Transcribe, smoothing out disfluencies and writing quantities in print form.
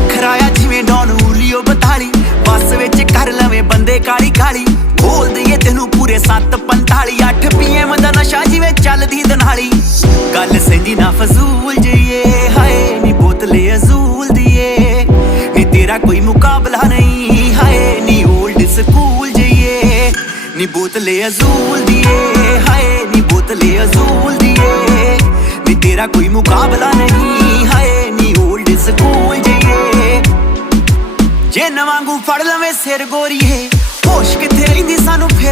नखरा आ जिवें डॉन ऊलियो बताली बस विच कर लवें बंदे काली काली खोल दईए तेनू पूरे 7:45 8 PM दा नशा जिवें चलदी दनाली गल सेंदी ना फजूल जईए हाय नी बोतले अजूल दिए नी तेरा कोई मुकाबला नहीं हाय नी ओल्ड स्कूल जईए नी बोतले अजूल दिए हाय नी बोतले अजूल दिए नी तेरा कोई मुकाबला नहीं हाय नी ओल्ड स्कूल जईए जे नवांगू फड़ लवें सिर गोरीए होश किथे रहिंदी सानू फिर